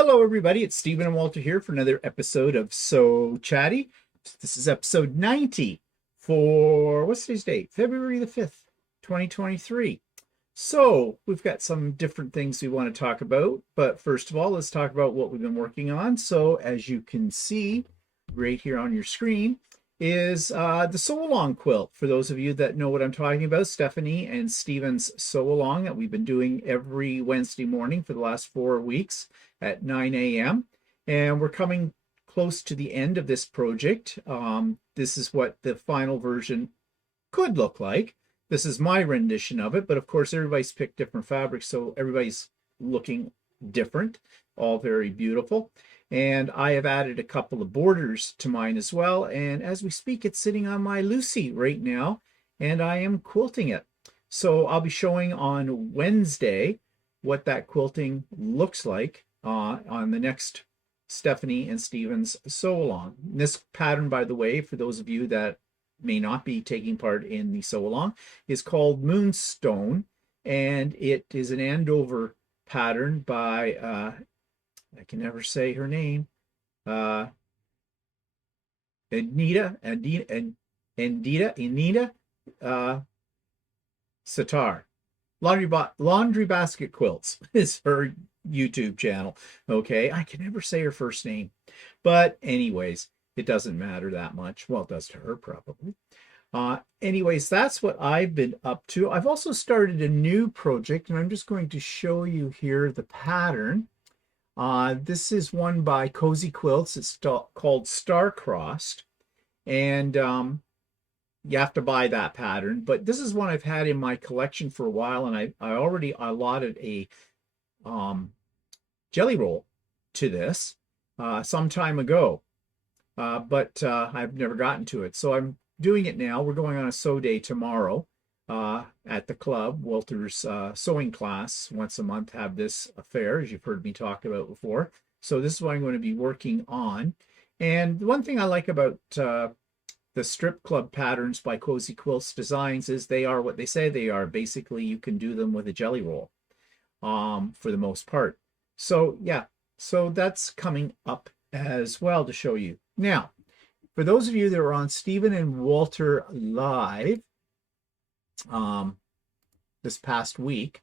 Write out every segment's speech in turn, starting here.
Hello, everybody. It's Stephen and Walter here for another episode of So Chatty. This is episode 90 for, what's today's date? February the 5th, 2023. So we've got some different things we want to talk about. But first of all, let's talk about what we've been working on. So as you can see right here on your screen is the Sew Along quilt. For those of you that know what I'm talking about, Stephanie and Steven's Sew Along that we've been doing every Wednesday morning for the last 4 weeks at 9 a.m. And we're coming close to the end of this project. This is what the final version could look like. This is my rendition of it, but of course everybody's picked different fabrics, so everybody's looking different, all very beautiful. And I have added a couple of borders to mine as well. And as we speak, it's sitting on my Lucy right now, and I am quilting it. So I'll be showing on Wednesday what that quilting looks like on the next Stephanie and Steven's Sew Along. This pattern, by the way, for those of you that may not be taking part in the Sew Along, is called Moonstone, and it is an Andover pattern by I can never say her name. Anita Sitar. Laundry Basket Quilts is her YouTube channel. Okay, I can never say her first name. But anyways, it doesn't matter that much. Well, it does to her probably. Anyways, that's what I've been up to. I've also started a new project, and I'm just going to show you here the pattern. This is one by Cozy Quilts. It's called Star-Crossed, and you have to buy that pattern. But this is one I've had in my collection for a while, and I already allotted a jelly roll to this some time ago, but I've never gotten to it. So I'm doing it now. We're going on a sew day tomorrow. At the club. Walter's sewing class once a month have this affair, as you've heard me talk about before. So this is what I'm going to be working on. And one thing I like about the strip club patterns by Cozy Quilts Designs is they are what they say they are. Basically, you can do them with a jelly roll for the most part. So yeah, so that's coming up as well to show you. Now, for those of you that are on Stephen and Walter Live, this past week,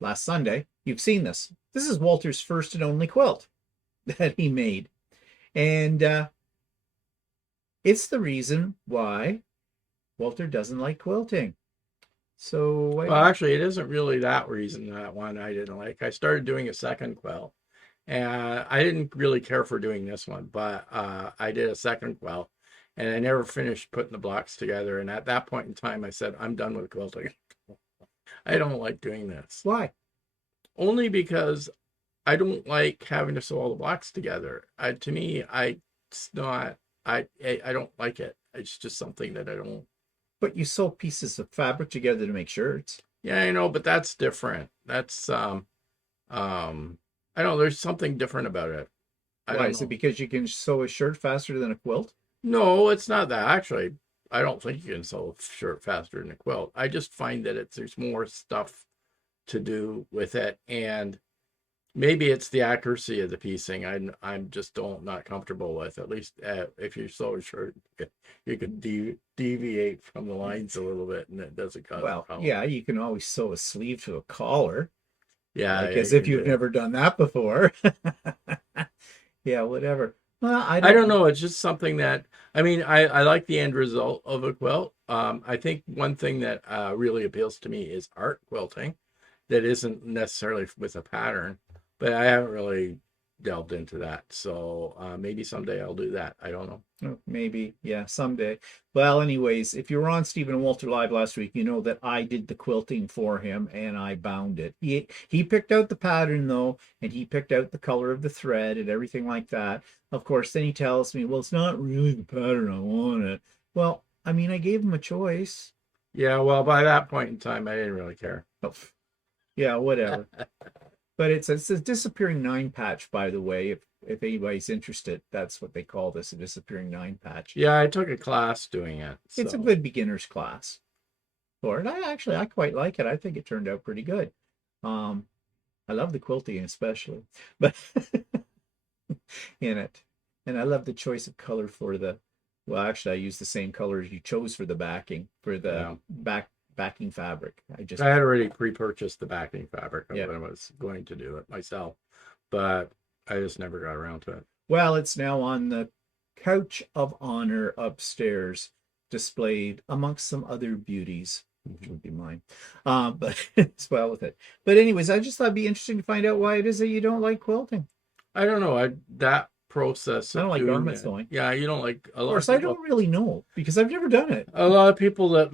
last Sunday, you've seen this. This is Walter's first and only quilt that he made. And it's the reason why Walter doesn't like quilting. So, well, actually, it isn't really that reason that one I didn't like. I started doing a second quilt, and I didn't really care for doing this one, but I did a second quilt. And I never finished putting the blocks together. And at that point in time, I said, I'm done with quilting. I don't like doing this. Why? Only because I don't like having to sew all the blocks together. To me, I don't like it. It's just something that I don't. But you sew pieces of fabric together to make shirts. Yeah, I know, but that's different. That's I don't know, there's something different about it. Why? Is it because you can sew a shirt faster than a quilt? No, it's not that. Actually, I don't think you can sew a shirt faster than a quilt. I just find that there's more stuff to do with it, and maybe it's the accuracy of the piecing. I'm just not comfortable with. At least if you sew a shirt, you could deviate from the lines a little bit, and it doesn't cause a problem. Yeah, you can always sew a sleeve to a collar. Yeah, like as if you've never done that before. Yeah, whatever. Well, I don't know. It's just something that, I mean, I like the end result of a quilt. I think one thing that really appeals to me is art quilting that isn't necessarily with a pattern, but I haven't really delved into that. So maybe someday I'll do that. I don't know. Oh, maybe, yeah, someday. Well, anyways, if you were on Stephen and Walter Live last week, you know that I did the quilting for him and I bound it. He picked out the pattern though, and he picked out the color of the thread and everything like that. Of course, then he tells me, well, it's not really the pattern I wanted. Well, I mean, I gave him a choice. Yeah, well, by that point in time, I didn't really care. Oh, yeah, whatever. But it's a disappearing 9 patch, by the way. If anybody's interested, that's what they call this, a disappearing 9 patch. Yeah, I took a class doing it. So. It's a good beginner's class for it. I quite like it. I think it turned out pretty good. I love the quilting especially, but in it. And I love the choice of color for the, well, actually, I use the same colors you chose for the backing, for the Yeah. backing fabric. I had already pre-purchased the backing fabric Yeah. when I was going to do it myself, but I just never got around to it. Well, it's now on the couch of honor upstairs, displayed amongst some other beauties, which would be mine. But it's well with it. But anyways, I just thought it'd be interesting to find out why it is that you don't like quilting. I don't know. That process I don't of like doing garment that. sewing. Yeah, you don't like a Of lot of course, I people. don't really know because I've never done it. A lot of people that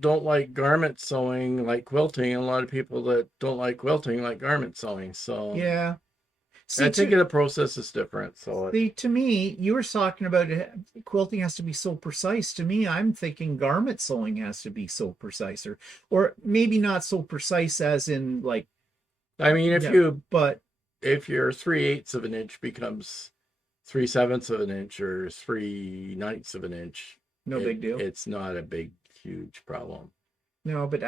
don't like garment sewing like quilting, and a lot of people that don't like quilting like garment sewing. So Yeah. I See, think the process is different. So to me, you were talking about it, quilting has to be so precise. To me, I'm thinking garment sewing has to be so precise, or maybe not so precise as in like, I mean, yeah, but if your 3/8 of an inch becomes 3/7 of an inch or 3/9 of an inch, no big deal. it's not a big, huge problem. No, but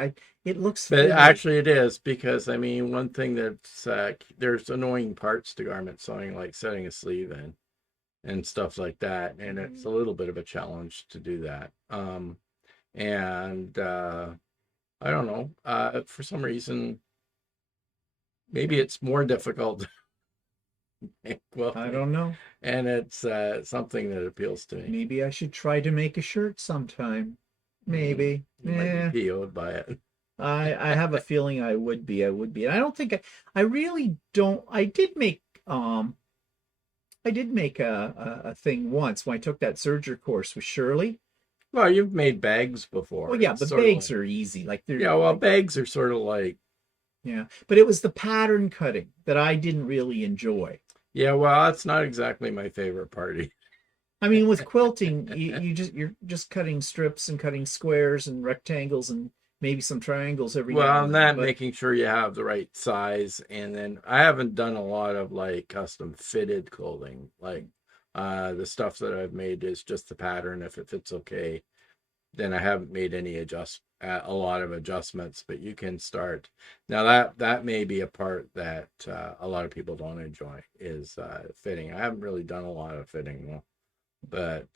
it looks But very, actually, it is because I mean, one thing that's there's annoying parts to garment sewing, like setting a sleeve in and stuff like that, and it's a little bit of a challenge to do that. And I don't know, for some reason, maybe it's more difficult than I quilting, don't know. and it's something that appeals to me. Maybe I should try to make a shirt sometime. Maybe. You might be PO'd by it. I have a feeling I would be. I would be. And I don't think I really don't. I did make a thing once when I took that serger course with Shirley. Well, you've made bags before. Well, yeah, It's the sort of bags like, are easy. Like they're yeah, well, bags are sort of like, yeah, but it was the pattern cutting that I didn't really enjoy. yeah, well, that's not exactly my favorite party. I mean, with quilting, you're just cutting strips and cutting squares and rectangles and maybe some triangles every now Well, and and then. that But making sure you have the right size, and then I haven't done a lot of like custom fitted clothing. Like the stuff that I've made is just the pattern. If it fits okay, then I haven't made a lot of adjustments. But you can start now. That may be a part that a lot of people don't enjoy is fitting. I haven't really done a lot of fitting though, but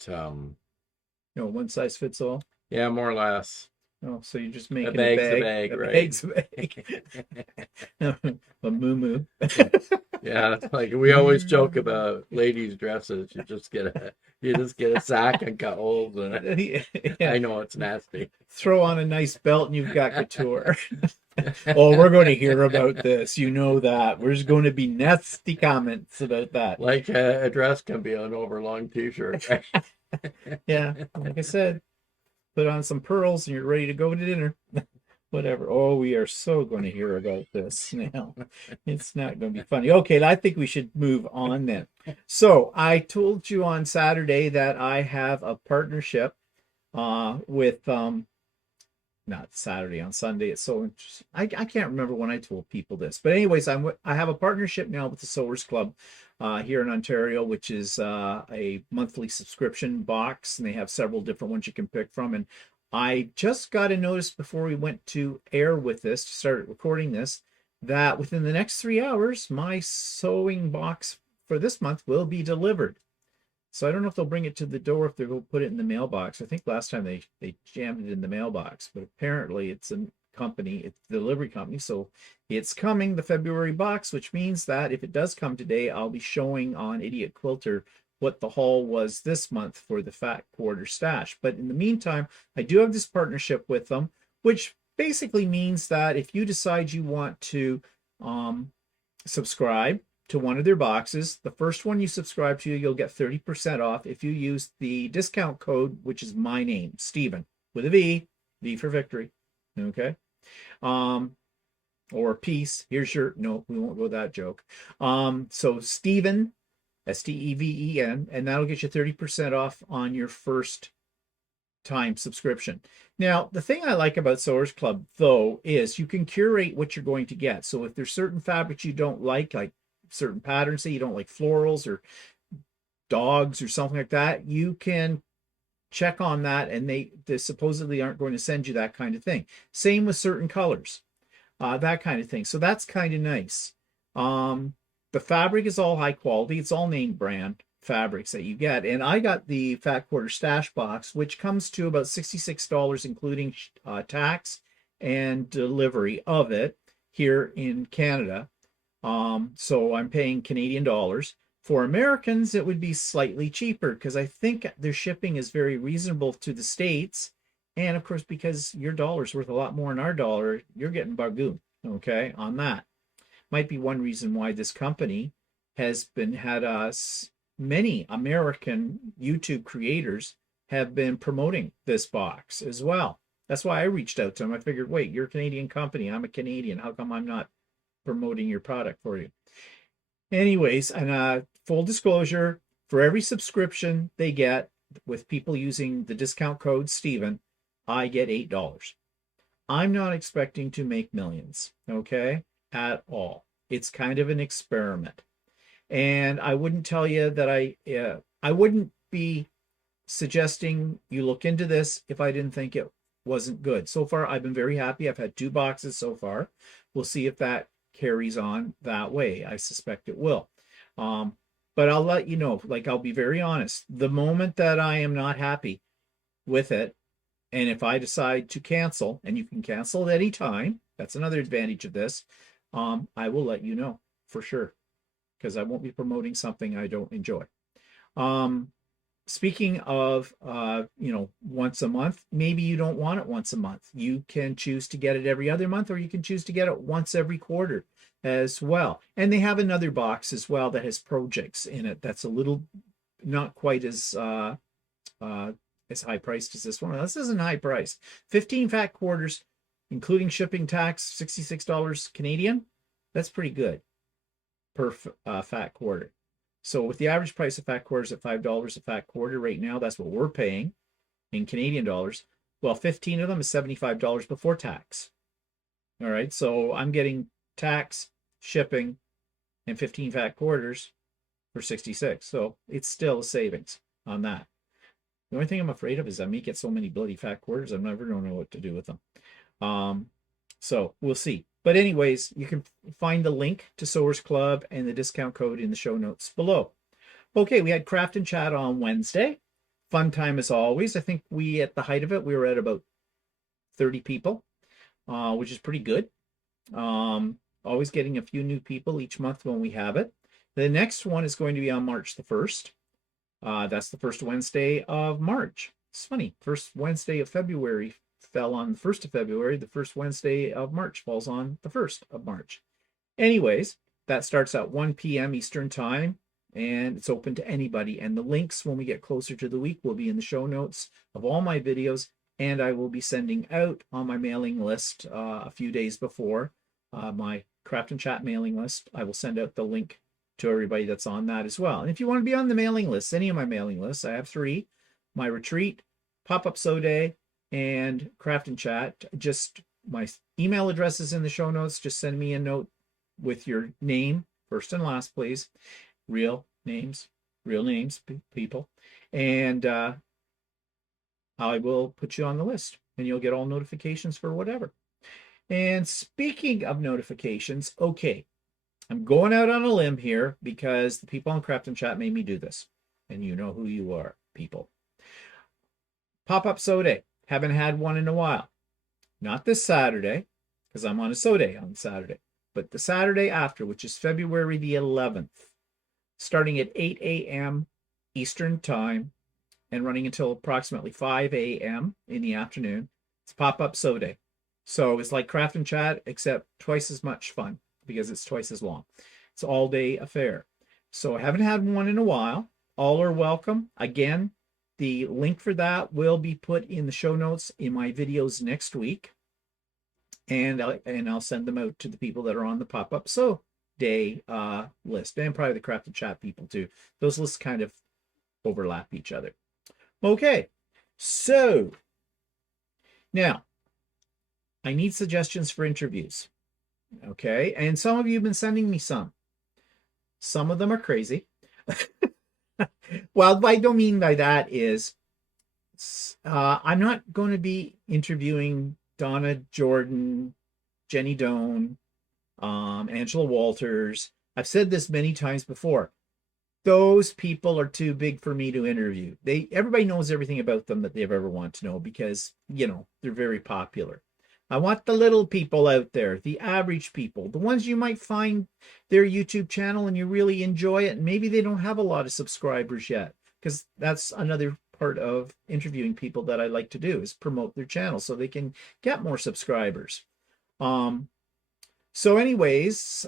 one size fits all. yeah, more or less. Oh, so you're just A making bag's a bag, a right? bag's a bag. A moo. Yeah, it's like we always joke about ladies' dresses. You just get a sack and cut holes in it. Yeah. I know it's nasty. Throw on a nice belt and you've got couture. Oh, we're going to hear about this. You know that. There's going to be nasty comments about that. Like a dress can be an overlong t-shirt. Yeah, like I said, put on some pearls and you're ready to go to dinner. Whatever. Oh, we are so going to hear about this now. It's not going to be funny. Okay, I think we should move on then. So I told you on Saturday that I have a partnership with not Saturday, on Sunday. It's so interesting. I can't remember when I told people this, but anyways, I have a partnership now with the Sewers Club here in Ontario, which is a monthly subscription box, and they have several different ones you can pick from. And I just got a notice before we went to air with this, to start recording this, that within the next 3 hours, my sewing box for this month will be delivered. So I don't know if they'll bring it to the door, if they're going to put it in the mailbox. I think last time they jammed it in the mailbox, but apparently it's a company, it's a delivery company. So it's coming, the February box, which means that if it does come today, I'll be showing on Idiot Quilter what the haul was this month for the Fat Quarter Stash. But in the meantime, I do have this partnership with them, which basically means that if you decide you want to subscribe to one of their boxes, the first one you subscribe to, you'll get 30% off if you use the discount code, which is my name, Stephen, with a V for victory. Okay. Or peace. Here's your, no, we won't go that joke. So Stephen, Steven, and that'll get you 30% off on your first time subscription. Now, the thing I like about Sewers Club, though, is you can curate what you're going to get. So if there's certain fabrics you don't like certain patterns, say you don't like florals or dogs or something like that, you can check on that, and they supposedly aren't going to send you that kind of thing. Same with certain colors. that kind of thing. So that's kind of nice. The fabric is all high quality. It's all name brand fabrics that you get. And I got the Fat Quarter Stash Box, which comes to about $66, including tax and delivery of it here in Canada. So I'm paying Canadian dollars. For Americans, it would be slightly cheaper because I think their shipping is very reasonable to the States. And of course, because your dollar's worth a lot more than our dollar, you're getting bargoon, okay, on that. Might be one reason why this company has had us, many American YouTube creators have been promoting this box as well. That's why I reached out to them. I figured, wait, you're a Canadian company. I'm a Canadian. How come I'm not promoting your product for you? Anyways, and full disclosure, for every subscription they get with people using the discount code Steven, I get $8. I'm not expecting to make millions, okay, at all. It's kind of an experiment. And I wouldn't tell you that I wouldn't be suggesting you look into this if I didn't think it wasn't good. So far, I've been very happy. I've had 2 boxes so far. We'll see if that carries on that way. I suspect it will. But I'll let you know, like, I'll be very honest. The moment that I am not happy with it, and if I decide to cancel, and you can cancel at any time, that's another advantage of this, I will let you know for sure, because I won't be promoting something I don't enjoy. Speaking of, once a month, maybe you don't want it once a month. You can choose to get it every other month, or you can choose to get it once every quarter as well. And they have another box as well that has projects in it that's a little, not quite as high priced as this one. This isn't high priced. 15 fat quarters, including shipping tax, $66 Canadian. That's pretty good per fat quarter. So with the average price of fat quarters at $5 a fat quarter right now, that's what we're paying in Canadian dollars. Well, 15 of them is $75 before tax. All right, so I'm getting tax, shipping, and 15 fat quarters for 66. So it's still a savings on that. The only thing I'm afraid of is I may get so many bloody fat quarters, I'm never going to know what to do with them. So we'll see. But anyways, you can find the link to Sewers Club and the discount code in the show notes below. Okay, we had Craft and Chat on Wednesday. Fun time as always. I think at the height of it, we were at about 30 people, which is pretty good. Always getting a few new people each month when we have it. The next one is going to be on March the 1st. That's the first Wednesday of March. It's funny, first Wednesday of February fell on the 1st of February. The first Wednesday of March falls on the 1st of March. Anyways, that starts at 1 p.m. Eastern Time, and it's open to anybody. And the links, when we get closer to the week, will be in the show notes of all my videos, and I will be sending out on my mailing list a few days before my Craft and Chat mailing list. I will send out the link to everybody that's on that as well. And if you want to be on the mailing list, any of my mailing lists, I have 3, my retreat, pop-up sew day, and Craft and Chat. Just my email address is in the show notes. Just send me a note with your name, first and last, please. Real names, people. And I will put you on the list, and you'll get all notifications for whatever. And speaking of notifications, okay, I'm going out on a limb here because the people on Craft and Chat made me do this. And you know who you are, people. Pop-up sew day. Haven't had one in a while. Not this Saturday, because I'm on a sew day on Saturday, but the Saturday after, which is February the 11th, starting at 8 a.m. Eastern Time and running until approximately 5 a.m. in the afternoon. It's pop-up sew day. So it's like Craft and Chat, except twice as much fun because it's twice as long. It's all day affair. So I haven't had one in a while. All are welcome. Again, the link for that will be put in the show notes in my videos next week. And I'll send them out to the people that are on the pop-up sew day list, and probably the Craft and Chat people too. Those lists kind of overlap each other. Okay, so now I need suggestions for interviews. Okay, and some of you have been sending me some. Some of them are crazy. Well, what I don't mean by that is I'm not going to be interviewing Donna, Jordan, Jenny Doan, Angela Walters. I've said this many times before. Those people are too big for me to interview. Everybody knows everything about them that they've ever want to know because, they're very popular. I want the little people out there, the average people, the ones you might find their YouTube channel and you really enjoy it. And maybe they don't have a lot of subscribers yet, because that's another part of interviewing people that I like to do is promote their channel so they can get more subscribers. So anyways,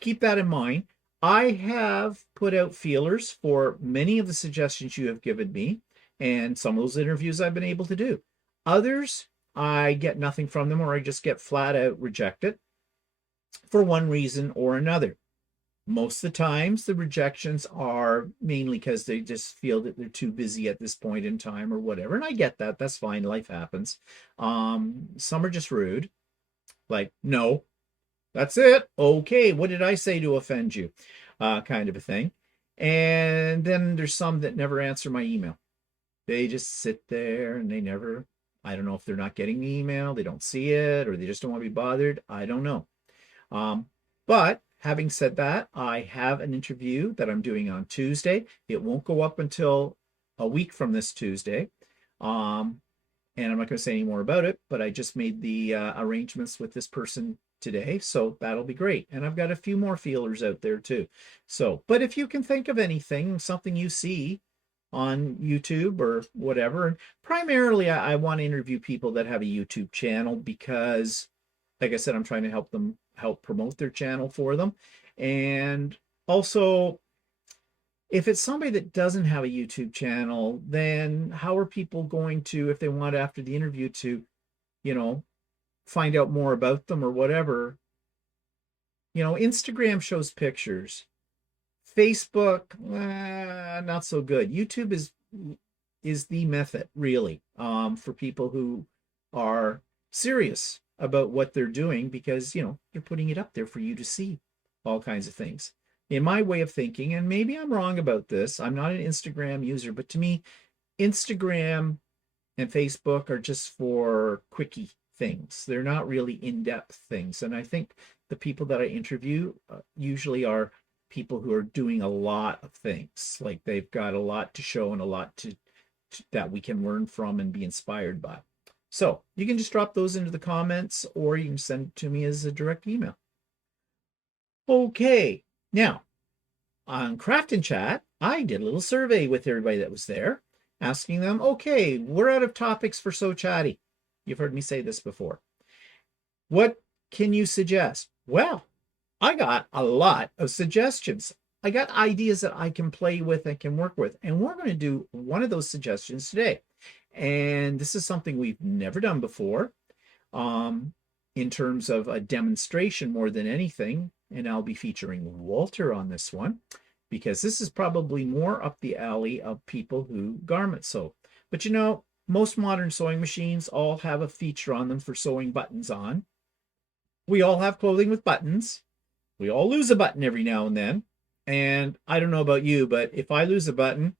keep that in mind. I have put out feelers for many of the suggestions you have given me, and some of those interviews I've been able to do. Others, I get nothing from them, or I just get flat out rejected for one reason or another. Most of the times, the rejections are mainly because they just feel that they're too busy at this point in time or whatever. And I get that. That's fine. Life happens. Some are just rude. Like, no, that's it. Okay, what did I say to offend you? Kind of a thing. And then there's some that never answer my email. They just sit there and I don't know if they're not getting the email, they don't see it, or they just don't want to be bothered. I don't know. But having said that, I have an interview that I'm doing on Tuesday. It won't go up until a week from this Tuesday. And I'm not going to say any more about it, but I just made the arrangements with this person today, so that'll be great. And I've got a few more feelers out there too. So, but if you can think of anything, something you see on YouTube or whatever, and primarily I want to interview people that have a YouTube channel because, like I said, I'm trying to help promote their channel for them. And also, if it's somebody that doesn't have a YouTube channel, then how are people going to, if they want after the interview to, find out more about them or whatever? Instagram shows pictures. Facebook, not so good. YouTube is the method, really, for people who are serious about what they're doing, because, they're putting it up there for you to see all kinds of things. In my way of thinking, and maybe I'm wrong about this, I'm not an Instagram user, but to me, Instagram and Facebook are just for quickie things. They're not really in-depth things. And I think the people that I interview usually are people who are doing a lot of things. Like they've got a lot to show and a lot to that we can learn from and be inspired by. So you can just drop those into the comments, or you can send it to me as a direct email. Okay. Now, on Craft and Chat, I did a little survey with everybody that was there, asking them, okay, we're out of topics for So Chatty. You've heard me say this before. What can you suggest? Well, I got a lot of suggestions. I got ideas that I can play with and can work with. And we're going to do one of those suggestions today. And this is something we've never done before, in terms of a demonstration more than anything. And I'll be featuring Walter on this one, because this is probably more up the alley of people who garment sew. But most modern sewing machines all have a feature on them for sewing buttons on. We all have clothing with buttons. We all lose a button every now and then. And I don't know about you, but if I lose a button,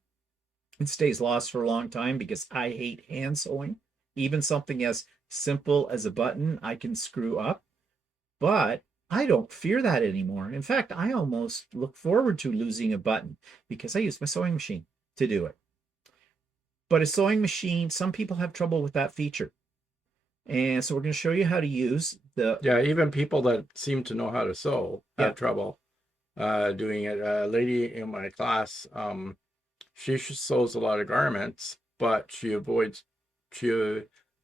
it stays lost for a long time, because I hate hand sewing. Even something as simple as a button, I can screw up. But I don't fear that anymore. In fact, I almost look forward to losing a button, because I use my sewing machine to do it. But a sewing machine, some people have trouble with that feature. And so we're going to show you how to use the... Yeah, even people that seem to know how to sew have trouble doing it. A lady in my class, she sews a lot of garments, but she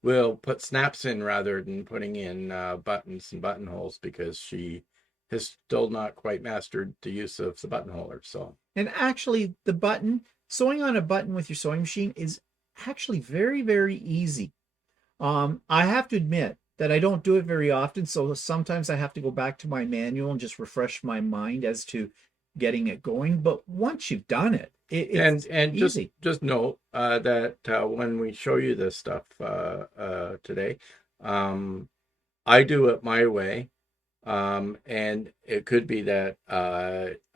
will put snaps in rather than putting in buttons and buttonholes, because she has still not quite mastered the use of the buttonholer. So, and actually sewing on a button with your sewing machine is actually very, very easy. I have to admit that I don't do it very often, so sometimes I have to go back to my manual and just refresh my mind as to getting it going. But once you've done it, it's easy. Just note that when we show you this stuff today, I do it my way, and it could be that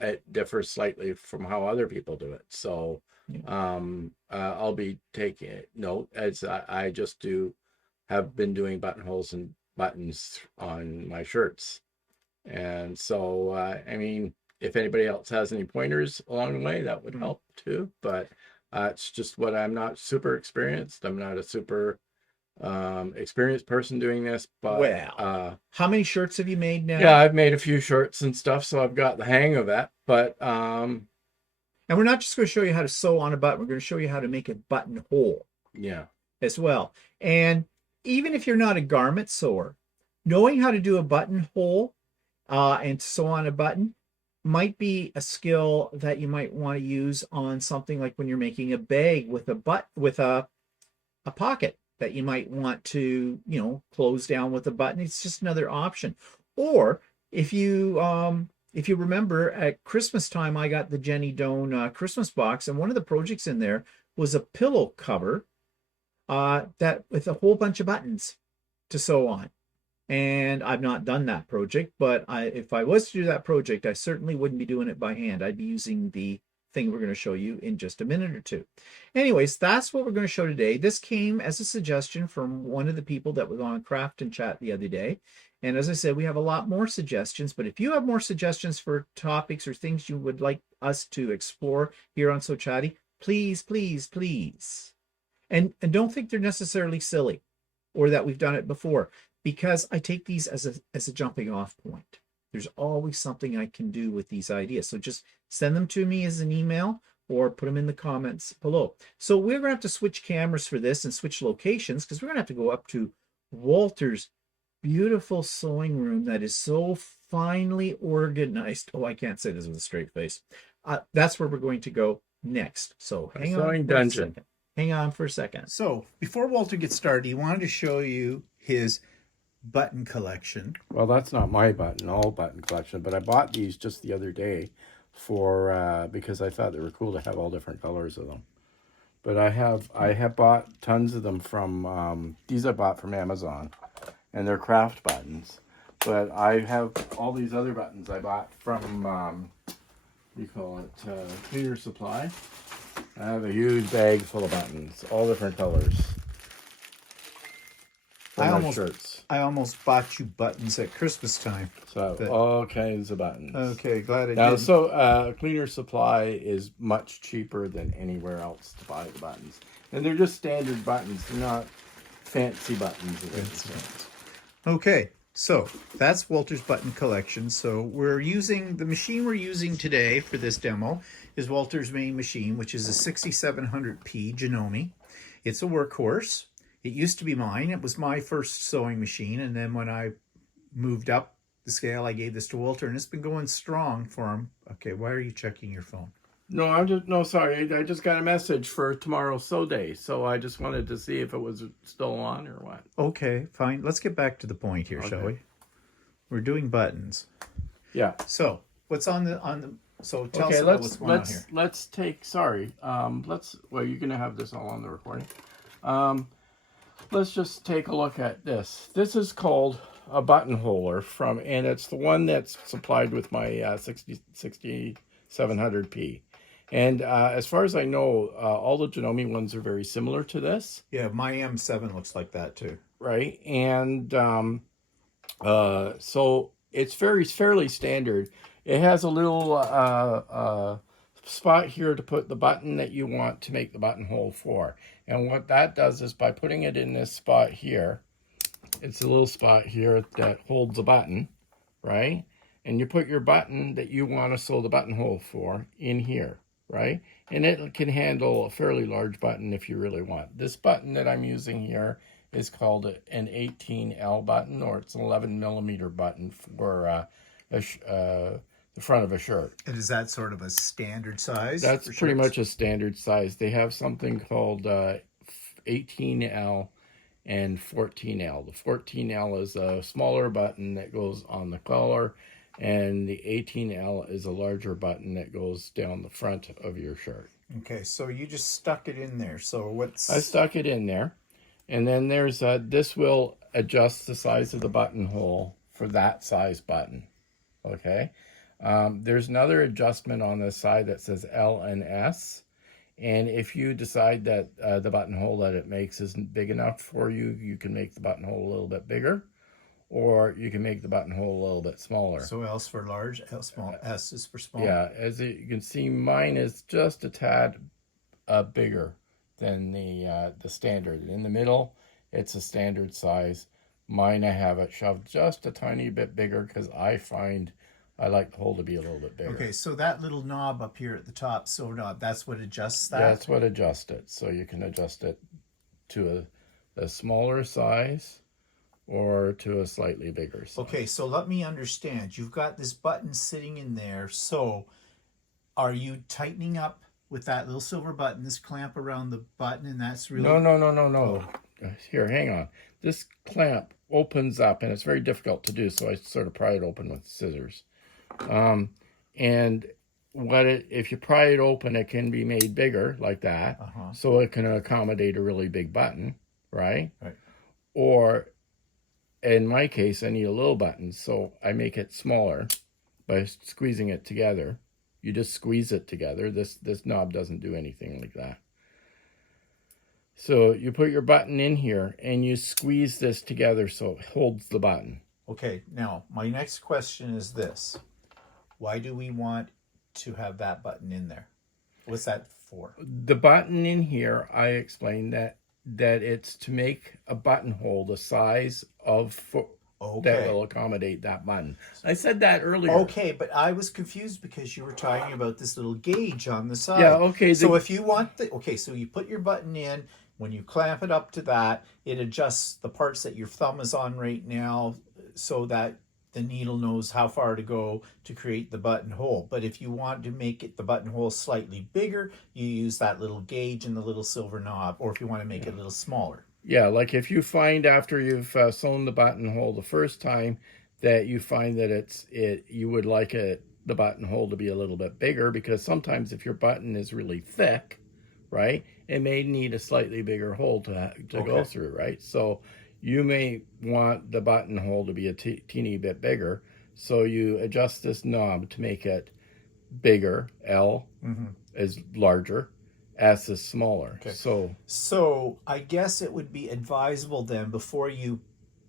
it differs slightly from how other people do it. So I'll be taking note, as I just have been doing buttonholes and buttons on my shirts. And so, I mean, if anybody else has any pointers along the way, that would help too. But it's just what I'm not super experienced. I'm not a super experienced person doing this. But Well, how many shirts have you made now? yeah, I've made a few shirts and stuff, so I've got the hang of it. But and we're not just going to show you how to sew on a button. We're going to show you how to make a buttonhole. Yeah. As well. And even if you're not a garment sewer, knowing how to do a buttonhole and sew on a button might be a skill that you might want to use on something like when you're making a bag with a pocket that you might want to, close down with a button. It's just another option. Or if you remember at Christmas time, I got the Jenny Doan Christmas box, and one of the projects in there was a pillow cover that with a whole bunch of buttons to sew on. And I've not done that project, but if I was to do that project, I certainly wouldn't be doing it by hand. I'd be using the thing we're going to show you in just a minute or two. Anyways, that's what we're going to show today. This came as a suggestion from one of the people that was on Craft and Chat the other day. And as I said, we have a lot more suggestions, but if you have more suggestions for topics or things you would like us to explore here on So Chatty, please, please, please. And don't think they're necessarily silly or that we've done it before, because I take these as a jumping off point. There's always something I can do with these ideas. So just send them to me as an email or put them in the comments below. So we're going to have to switch cameras for this and switch locations, because we're going to have to go up to Walter's beautiful sewing room that is so finely organized. Oh, I can't say this with a straight face. That's where we're going to go next. So hang on. Sewing dungeon. Hang on for a second. So before Walter gets started, he wanted to show you his button collection. Well, that's not my all button collection, but I bought these just the other day for because I thought they were cool to have all different colors of them. But I have bought tons of them from these I bought from Amazon, and they're craft buttons. But I have all these other buttons I bought from what do you call it, Cleaner Supply. I have a huge bag full of buttons, all different colors. I almost bought you buttons at Christmas time. So all kinds of buttons. Okay, glad I now, did. So Cleaner Supply is much cheaper than anywhere else to buy the buttons, and they're just standard buttons. They're not fancy buttons. Okay, so that's Walter's button collection. So we're using the machine we're using today for this demo is Walter's main machine, which is a 6700P Janome. It's a workhorse. It used to be mine. It was my first sewing machine, and then when I moved up the scale, I gave this to Walter, and it's been going strong for him. Okay, why are you checking your phone? No, sorry. I just got a message for tomorrow's sew day, so I just wanted to see if it was still on or what. Okay, fine. Let's get back to the point here, shall we? We're doing buttons. Yeah. So what's on the so tell us about what's going on here. Let's take you're gonna have this all on the recording. Let's just take a look at this. This is called a buttonholer and it's the one that's supplied with my 6700P. And as far as I know, all the Janome ones are very similar to this. Yeah, my M7 looks like that too. Right, and so it's fairly standard. It has a little spot here to put the button that you want to make the buttonhole for. And what that does is by putting it in this spot here, it's a little spot here that holds the button, right? And you put your button that you want to sew the buttonhole for in here, right? And it can handle a fairly large button if you really want. This button that I'm using here is called an 18L button, or it's an 11 millimeter button for the front of a shirt. And is that sort of a standard size? That's pretty much a standard size. They have something called 18L and 14L. The 14L is a smaller button that goes on the collar, and the 18L is a larger button that goes down the front of your shirt. Okay, so you just stuck it in there. So I stuck it in there, and then there's this will adjust the size of the buttonhole for that size button. Okay. There's another adjustment on the side that says L and S, and if you decide that the buttonhole that it makes isn't big enough for you, you can make the buttonhole a little bit bigger, or you can make the buttonhole a little bit smaller. So L is for large, L small, S is for small. Yeah, as you can see, mine is just a tad bigger than the standard. In the middle, it's a standard size. Mine, I have it shoved just a tiny bit bigger because I find I like the hole to be a little bit bigger. Okay, so that little knob up here at the top, so knob, that's what adjusts that? That's what adjusts it. So you can adjust it to a smaller size or to a slightly bigger size. Okay, so let me understand. You've got this button sitting in there, so are you tightening up with that little silver button, this clamp around the button, and that's really... No. Here, hang on. This clamp opens up, and it's very difficult to do, so I sort of pry it open with scissors. And if you pry it open, it can be made bigger like that, so it can accommodate a really big button, right? Right. Or, in my case, I need a little button, so I make it smaller by squeezing it together. You just squeeze it together. This knob doesn't do anything like that. So you put your button in here and you squeeze this together so it holds the button. Okay, now my next question is this. Why do we want to have that button in there? What's that for? The button in here, I explained that it's to make a buttonhole the size of foot that will accommodate that button. I said that earlier. Okay, but I was confused because you were talking about this little gauge on the side. Yeah, okay. So if you want so you put your button in, when you clamp it up to that, it adjusts the parts that your thumb is on right now so that the needle knows how far to go to create the buttonhole. But if you want to make it the buttonhole slightly bigger, you use that little gauge and the little silver knob, or if you want to make it a little smaller. Yeah, like if you find after you've sewn the buttonhole the first time that you find that you would like the buttonhole to be a little bit bigger, because sometimes if your button is really thick, right, it may need a slightly bigger hole to go through, right? So you may want the buttonhole to be a teeny bit bigger, so you adjust this knob to make it bigger. L is larger, S is smaller. Okay. So I guess it would be advisable then, before you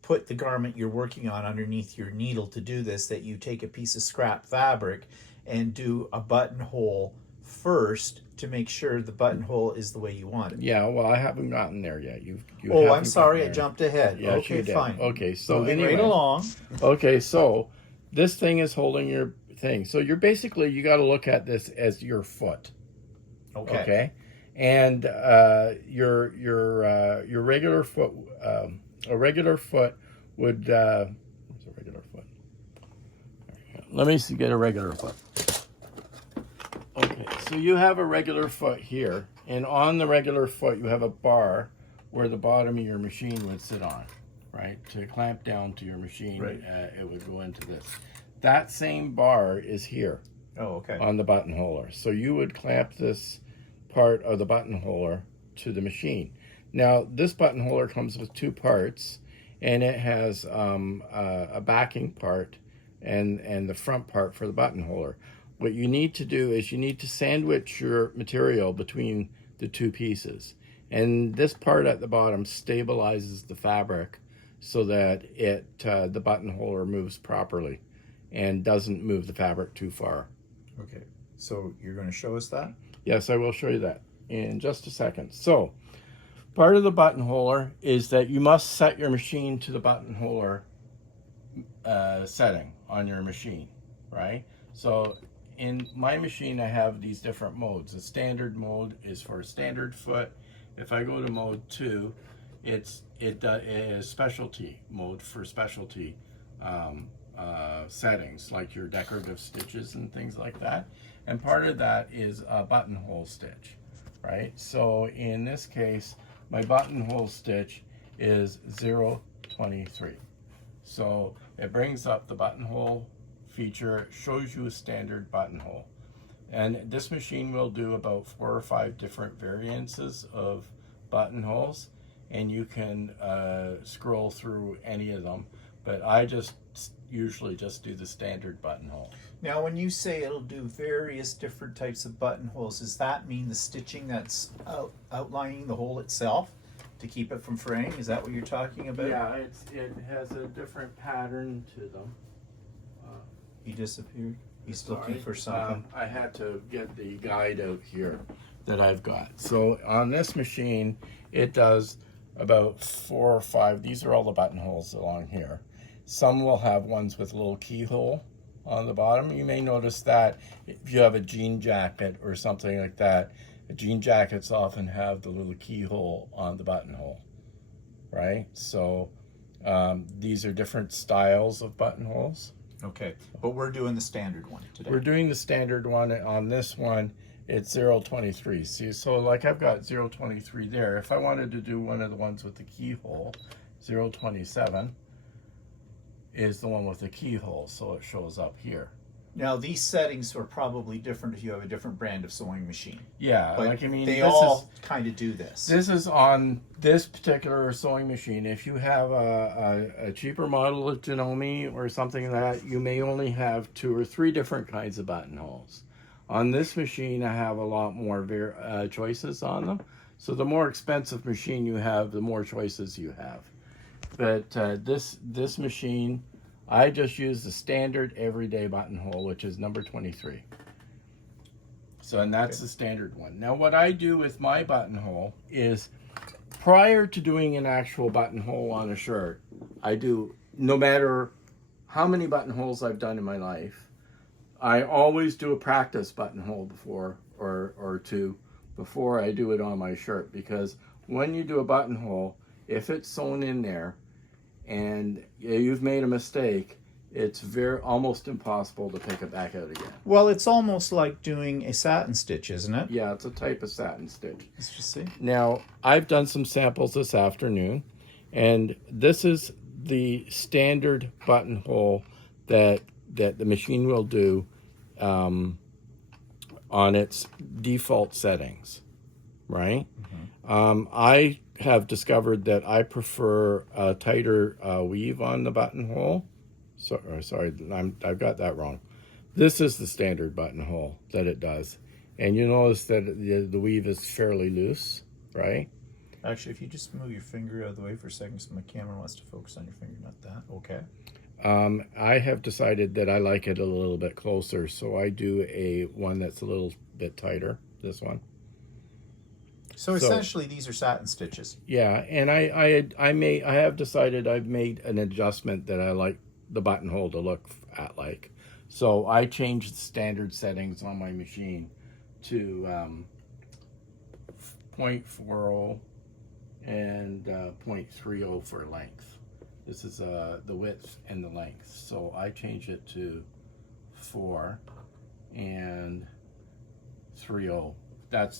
put the garment you're working on underneath your needle to do this, that you take a piece of scrap fabric and do a buttonhole first to make sure the buttonhole is the way you want it. Yeah, well, I haven't gotten there yet. I'm sorry, I jumped ahead. Yes, okay, you did. fine. Okay, so moving anyway, right along. Okay, so this thing is holding your thing. So you got to look at this as your foot. Okay. And your regular foot, a regular foot would. What's a regular foot? Let me get a regular foot. Okay, so you have a regular foot here, and on the regular foot you have a bar where the bottom of your machine would sit on, right? To clamp down to your machine, right. It would go into this. That same bar is here. Oh, okay. On the buttonholer. So you would clamp this part of the buttonholer to the machine. Now, this buttonholer comes with two parts, and it has a backing part and the front part for the buttonholer. What you need to do is you need to sandwich your material between the two pieces. And this part at the bottom stabilizes the fabric so that the buttonholer moves properly and doesn't move the fabric too far. Okay, so you're going to show us that? Yes, I will show you that in just a second. So, part of the buttonholer is that you must set your machine to the buttonholer setting on your machine, right? So, in my machine, I have these different modes. The standard mode is for standard foot. If I go to mode 2, it is specialty mode for specialty settings, like your decorative stitches and things like that. And part of that is a buttonhole stitch, right? So in this case, my buttonhole stitch is 023. So it brings up the buttonhole feature, shows you a standard buttonhole. And this machine will do about 4 or 5 different variances of buttonholes, and you can scroll through any of them. But I usually just do the standard buttonhole. Now, when you say it'll do various different types of buttonholes, does that mean the stitching that's outlining the hole itself? to keep it from fraying. Is that what you're talking about? Yeah, it has a different pattern to them. He disappeared. He's looking Sorry. for something. I had to get the guide out here that I've got. So on this machine, it does about 4 or 5. These are all the buttonholes along here. Some will have ones with a little keyhole on the bottom. You may notice that if you have a jean jacket or something like that, jean jackets often have the little keyhole on the buttonhole, right? So these are different styles of buttonholes. Okay, but we're doing the standard one today. We're doing the standard one. On this one, it's 0.23. See, so like I've got 0.23 there. If I wanted to do one of the ones with the keyhole, 0.27 is the one with the keyhole, so it shows up here. Now, these settings are probably different if you have a different brand of sewing machine. Yeah, But like I mean, they all kind of do this. This is on this particular sewing machine. If you have a cheaper model of Janome or something like that, you may only have 2 or 3 different kinds of buttonholes. On this machine, I have a lot more choices on them. So the more expensive machine you have, the more choices you have. But this machine, I just use the standard everyday buttonhole, which is number 23. So, and that's the standard one. Now, what I do with my buttonhole is, prior to doing an actual buttonhole on a shirt, I do, no matter how many buttonholes I've done in my life, I always do a practice buttonhole before, or two, before I do it on my shirt. Because when you do a buttonhole, if it's sewn in there, and you've made a mistake, it's almost impossible to pick it back out again. Well, it's almost like doing a satin stitch, isn't it? Yeah, it's a type of satin stitch. Let's just see. Now, I've done some samples this afternoon, and this is the standard buttonhole that the machine will do on its default settings, right? Mm-hmm. I have discovered that I prefer a tighter weave on the buttonhole. Sorry, I've got that wrong. This is the standard buttonhole that it does. And you notice that the weave is fairly loose, right? Actually, if you just move your finger out of the way for a second, so my camera wants to focus on your finger, not that. Okay. I have decided that I like it a little bit closer, so I do one that's a little bit tighter, this one. So essentially, these are satin stitches. Yeah, and I have decided I've made an adjustment that I like the buttonhole to look like. So I changed the standard settings on my machine to 0.40 and 0.30 for length. This is the width and the length. So I changed it to 4 and 30. That's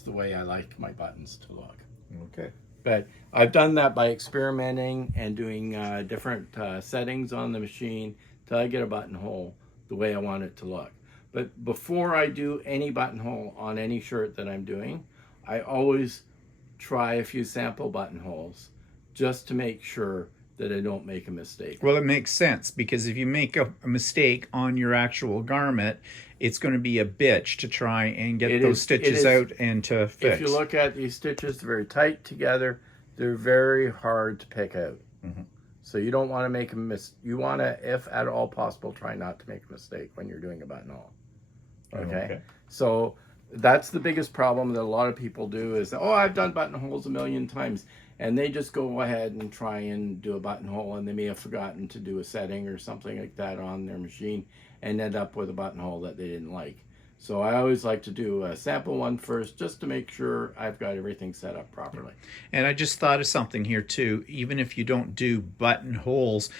the way I like my buttons to look. Okay. But I've done that by experimenting and doing different settings on the machine till I get a buttonhole the way I want it to look. But before I do any buttonhole on any shirt that I'm doing, I always try a few sample buttonholes just to make sure that I don't make a mistake. Well, it makes sense, because if you make a mistake on your actual garment, it's going to be a bitch to try and get those stitches out and to fix. If you look at these stitches, they're very tight together. They're very hard to pick out. Mm-hmm. So you don't want to make a You want to, if at all possible, try not to make a mistake when you're doing a buttonhole. Okay? So that's the biggest problem that a lot of people do is, oh, I've done buttonholes a million times. And they just go ahead and try and do a buttonhole, and they may have forgotten to do a setting or something like that on their machine and end up with a buttonhole that they didn't like. So I always like to do a sample one first just to make sure I've got everything set up properly. And I just thought of something here too. Even if you don't do buttonholes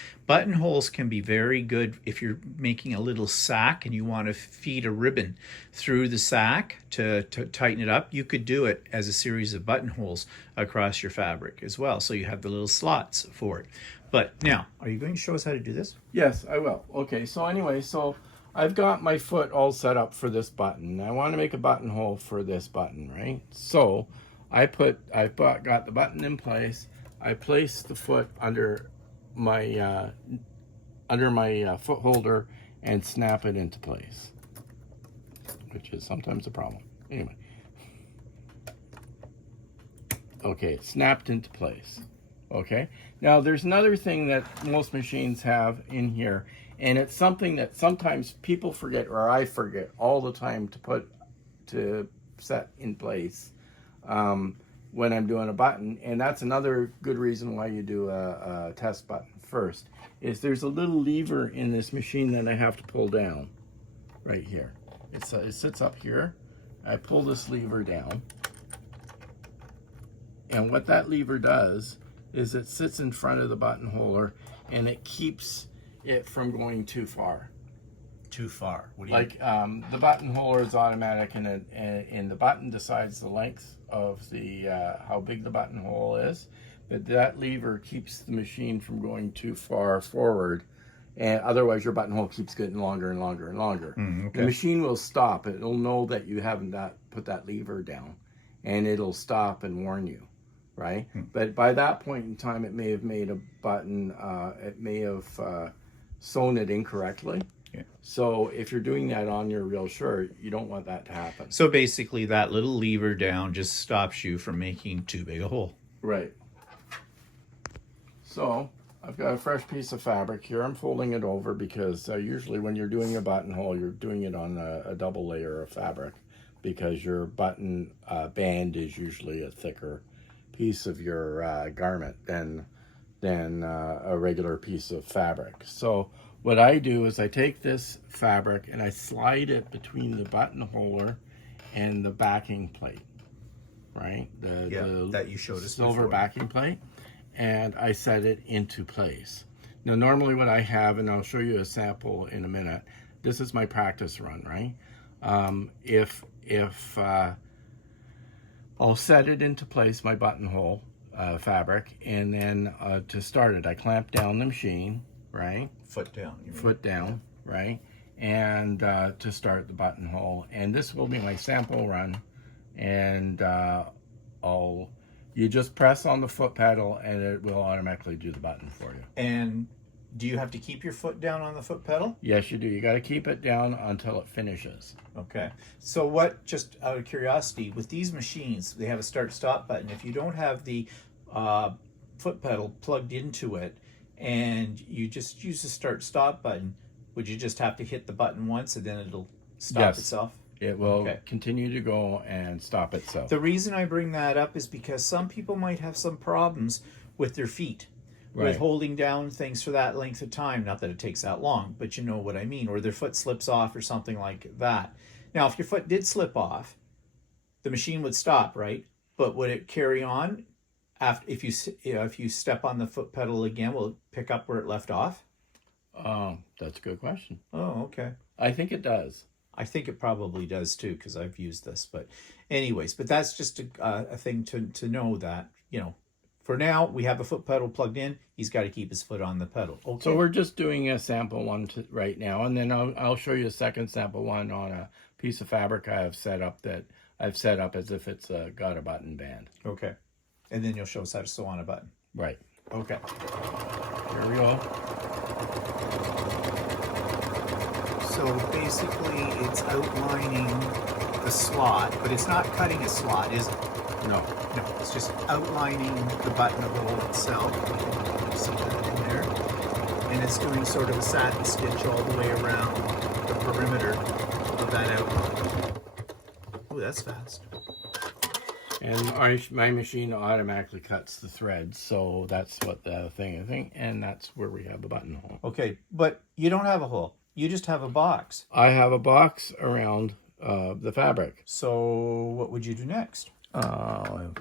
can be very good if you're making a little sack and you want to feed a ribbon through the sack to tighten it up. You could do it as a series of buttonholes across your fabric as well. So you have the little slots for it. But now, are you going to show us how to do this? Yes, I will. Okay, so anyway, I've got my foot all set up for this button. I want to make a buttonhole for this button, right? So I've got the button in place. I place the foot under my foot holder and snap it into place, which is sometimes a problem. Anyway, Okay, it snapped into place. Okay, now there's another thing that most machines have in here, and it's something that sometimes people forget, or I forget all the time to set in place when I'm doing a button. And that's another good reason why you do a test button first, is there's a little lever in this machine that I have to pull down right here. It sits up here. I pull this lever down, and what that lever does is it sits in front of the buttonholer, and it keeps it from going too far. Too far? What do you Like the buttonholer is automatic, and the button decides the length of the how big the buttonhole is, but that lever keeps the machine from going too far forward, and otherwise your buttonhole keeps getting longer and longer and longer. Okay. The machine will stop. It'll know that you haven't put that lever down, and it'll stop and warn you, right? But by that point in time, it may have made a button, it may have sewn it incorrectly. Yeah. So if you're doing that on your real shirt, you don't want that to happen. So basically that little lever down just stops you from making too big a hole. Right. So I've got a fresh piece of fabric here. I'm folding it over because usually when you're doing a buttonhole, you're doing it on a double layer of fabric, because your button band is usually a thicker piece of your garment than a regular piece of fabric. So what I do is I take this fabric and I slide it between the buttonholer and the backing plate, right? The that you showed us silver before. backing plate, and I set it into place. Now normally what I have, and I'll show you a sample in a minute, this is my practice run, right? If I'll set it into place, my buttonhole fabric, and then to start it, I clamp down the machine, right? Foot down. You mean. Foot down, right? And to start the buttonhole. And this will be my sample run. And you just press on the foot pedal and it will automatically do the button for you. And do you have to keep your foot down on the foot pedal? Yes, you do. You got to keep it down until it finishes. Okay. So what, just out of curiosity, with these machines, they have a start-stop button. If you don't have the foot pedal plugged into it, and you just use the start-stop button, would you just have to hit the button once and then it'll stop itself? It will continue to go and stop itself. The reason I bring that up is because some people might have some problems with their feet, with holding down things for that length of time. Not that it takes that long, but you know what I mean, or their foot slips off or something like that. Now, if your foot did slip off, the machine would stop, right? But would it carry on? After, if you step on the foot pedal again, will it pick up where it left off? That's a good question. Oh, okay. I think it does. I think it probably does too, because I've used this. But anyways, but that's just a thing to know that, you know, for now we have a foot pedal plugged in. He's got to keep his foot on the pedal. Okay. So we're just doing a sample one right now, and then I'll show you a second sample one on a piece of fabric I have set up as if it's got a button band. Okay. And then you'll show us how to sew on a button. Right. Okay. Here we go. So basically it's outlining the slot, but it's not cutting a slot, is it? No. No, it's just outlining the buttonhole itself. You can see that in there. And it's doing sort of a satin stitch all the way around the perimeter of that outline. Oh, that's fast. And my machine automatically cuts the threads, so that's what the thing is, and that's where we have the buttonhole. Okay, but you don't have a hole. You just have a box. I have a box around the fabric. So what would you do next? Looking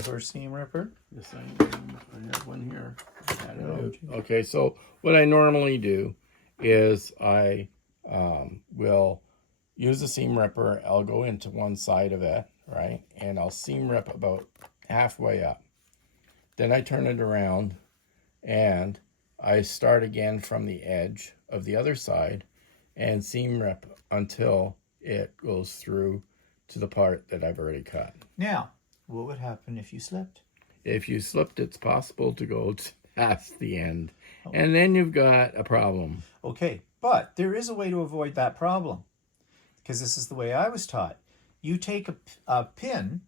for a seam ripper? Yes, I have one here. Okay, so what I normally do is I will use a seam ripper. I'll go into one side of it, right? And I'll seam rip about halfway up. Then I turn it around and I start again from the edge of the other side and seam rip until it goes through to the part that I've already cut. Now, what would happen if you slipped? If you slipped, it's possible to go past the end. And then you've got a problem. Okay, but there is a way to avoid that problem, because this is the way I was taught. You take a pin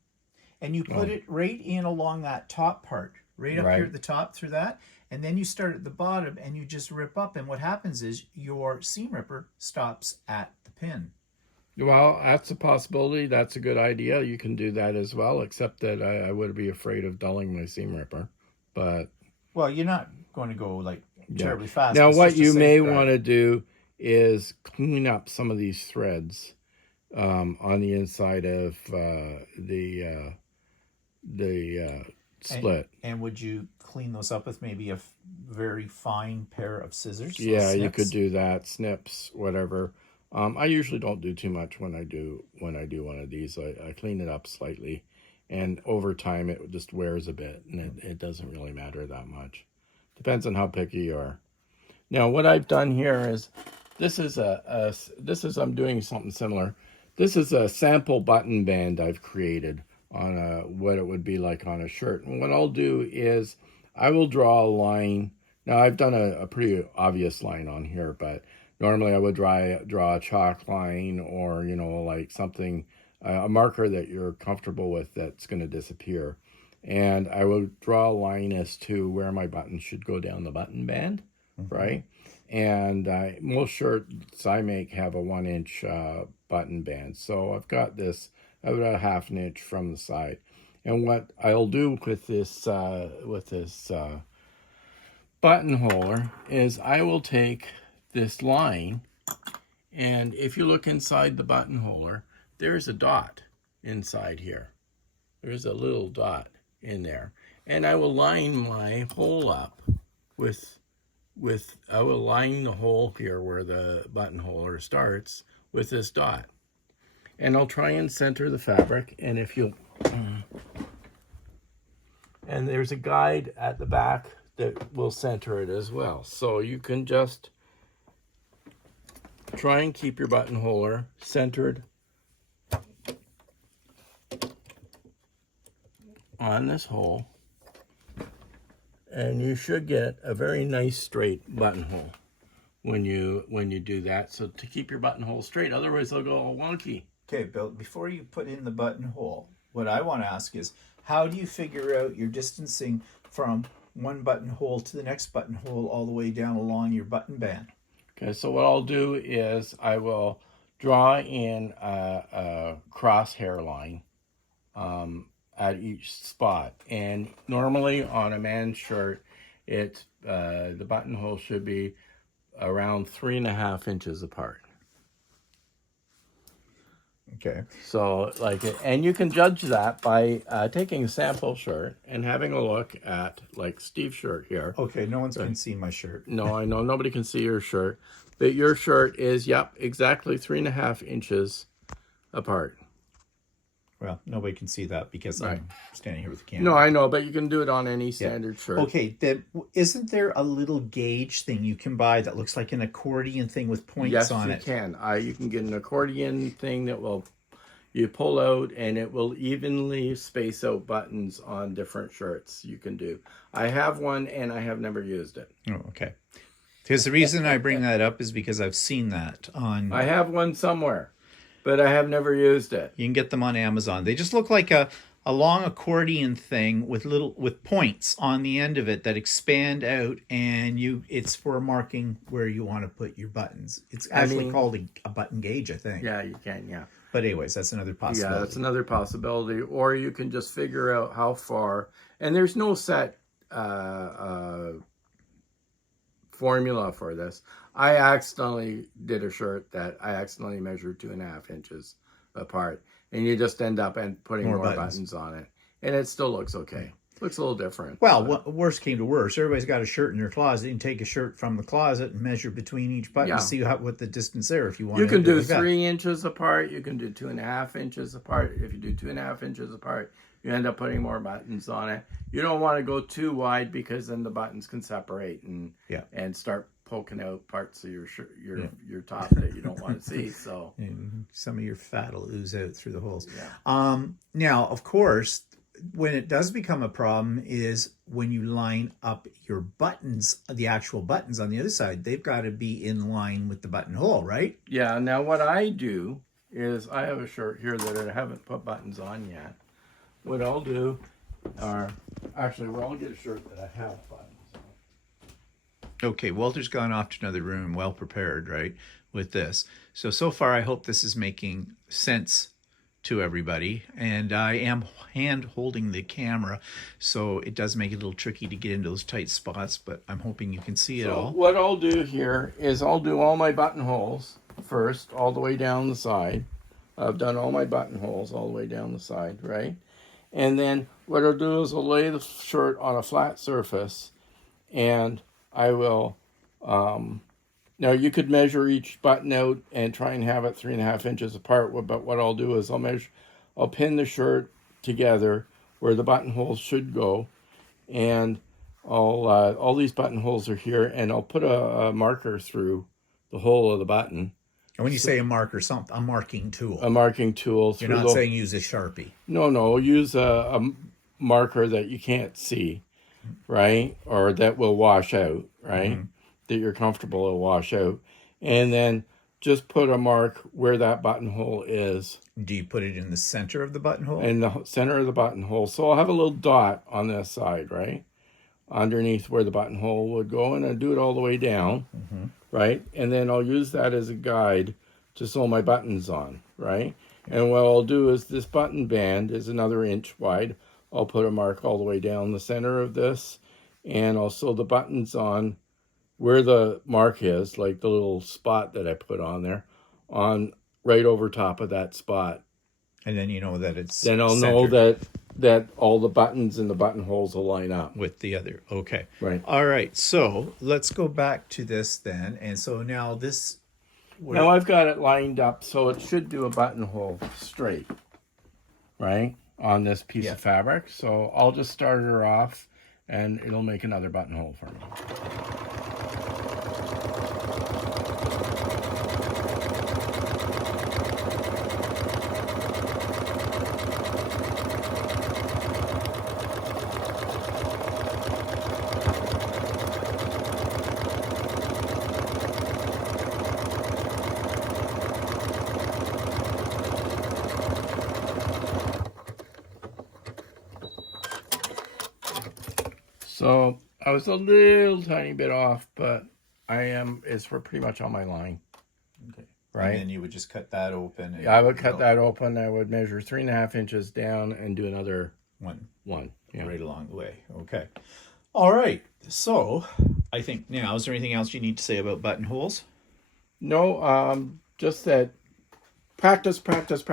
and you put it right in along that top part, right up here at the top through that, and then you start at the bottom and you just rip up, and what happens is your seam ripper stops at the pin. Well, that's a possibility. That's a good idea. You can do that as well, except that I would be afraid of dulling my seam ripper. But well, you're not going to go like terribly fast. Now, what you may want to do is clean up some of these threads on the inside of the split. And would you clean those up with maybe a very fine pair of scissors? Yeah, you could do that. Snips, whatever. I usually don't do too much when I do one of these. I clean it up slightly, and over time it just wears a bit, and it doesn't really matter that much. Depends on how picky you are. Now, what I've done here is I'm doing something similar. This is a sample button band I've created on what it would be like on a shirt. And what I'll do is I will draw a line. Now, I've done a pretty obvious line on here, but normally I would draw a chalk line, or, like something, a marker that you're comfortable with that's going to disappear. And I will draw a line as to where my buttons should go down the button band, right? And most shirts I make have a 1-inch button band. So I've got this about a 1/2 inch from the side. And what I'll do with this buttonholer is I will take this line, and if you look inside the buttonholer, there's a dot inside here. There's a little dot in there, and I will line my hole up with I will line the hole here where the buttonholer starts with this dot, and I'll try and center the fabric. And if you and there's a guide at the back that will center it as well, so you can just try and keep your buttonholer centered on this hole, and you should get a very nice straight buttonhole when you do that. So to keep your buttonhole straight, otherwise they'll go all wonky. Okay, Bill, before you put in the buttonhole, what I want to ask is, how do you figure out your distancing from one buttonhole to the next buttonhole all the way down along your button band? Okay, so what I'll do is I will draw in a crosshair line at each spot. And normally on a man's shirt, the buttonhole should be around 3.5 inches apart. Okay. So and you can judge that by taking a sample shirt and having a look at like Steve's shirt here. Okay, no one's can see my shirt. No, I know nobody can see your shirt, but your shirt is, exactly 3.5 inches apart. Well, nobody can see that because I'm standing here with the camera. No, I know, but you can do it on any standard shirt. Okay, isn't there a little gauge thing you can buy that looks like an accordion thing with points on it? Yes, you can. You can get an accordion thing that you pull out, and it will evenly space out buttons on different shirts you can do. I have one, and I have never used it. Oh, okay. Because the reason I bring that up is because I've seen that on... I have one somewhere, but I have never used it. You can get them on Amazon. They just look like a long accordion thing with points on the end of it that expand out, and it's for marking where you want to put your buttons. It's actually called a button gauge, I think. Yeah, you can, yeah. But anyways, that's another possibility. Yeah, that's another possibility. Or you can just figure out how far, and there's no set formula for this. I accidentally did a shirt that I accidentally measured 2.5 inches apart, and you just end up putting more buttons on it, and it still looks okay. Looks a little different. Well, worst came to worst, everybody's got a shirt in their closet. You can take a shirt from the closet and measure between each button to see what the distance there. If you want, you can do 3 inches apart. You can do 2.5 inches apart. If you do 2.5 inches apart, you end up putting more buttons on it. You don't want to go too wide because then the buttons can separate and start poking out parts of your shirt, your top that you don't want to see. So and some of your fat will ooze out through the holes. Yeah. Now, of course, when it does become a problem is when you line up your buttons, the actual buttons on the other side, they've got to be in line with the buttonhole, right? Yeah. Now, what I do is I have a shirt here that I haven't put buttons on yet. what I'll do, or actually, well, I'll get a shirt that I have buttons on. Okay, Walter's gone off to another room, well prepared, right, with this. So far, I hope this is making sense to everybody. And I am hand holding the camera, so it does make it a little tricky to get into those tight spots, but I'm hoping you can see it all. What I'll do here is I'll do all my buttonholes first, all the way down the side. I've done all my buttonholes all the way down the side, right? And then what I'll do is I'll lay the shirt on a flat surface, and I will, now you could measure each button out and try and have it 3.5 inches apart, but what I'll do is I'll pin the shirt together where the buttonholes should go, and all these buttonholes are here, and I'll put a marker through the hole of the button. And when you say a marker, a marking tool. A marking tool. You're not saying use a Sharpie. No, use a marker that you can't see, right? Or that will wash out, right? Mm-hmm. That you're comfortable will wash out. And then just put a mark where that buttonhole is. Do you put it in the center of the buttonhole? In the center of the buttonhole. So I'll have a little dot on this side, right? Underneath where the buttonhole would go, and I'll do it all the way down, mm-hmm. right? And then I'll use that as a guide to sew my buttons on, right? And what I'll do is this button band is another inch wide. I'll put a mark all the way down the center of this, and I'll sew the buttons on where the mark is, like the little spot that I put on there, on right over top of that spot. And then you know that it's Then I'll centered. know that all the buttons and the buttonholes will line up. With the other. Okay. Right. All right. So let's go back to this then. And so now this... Now I've got it lined up so it should do a buttonhole straight, right, on this piece of fabric. So I'll just start her off, and it'll make another buttonhole for me. So I was a little tiny bit off, but it's pretty much on my line. Okay. Right. And then you would just cut that open. I would cut that open. I would measure 3.5 inches down and do another one. Yeah. Right along the way. Okay. All right. So I think now, is there anything else you need to say about buttonholes? No, just that practice. Practice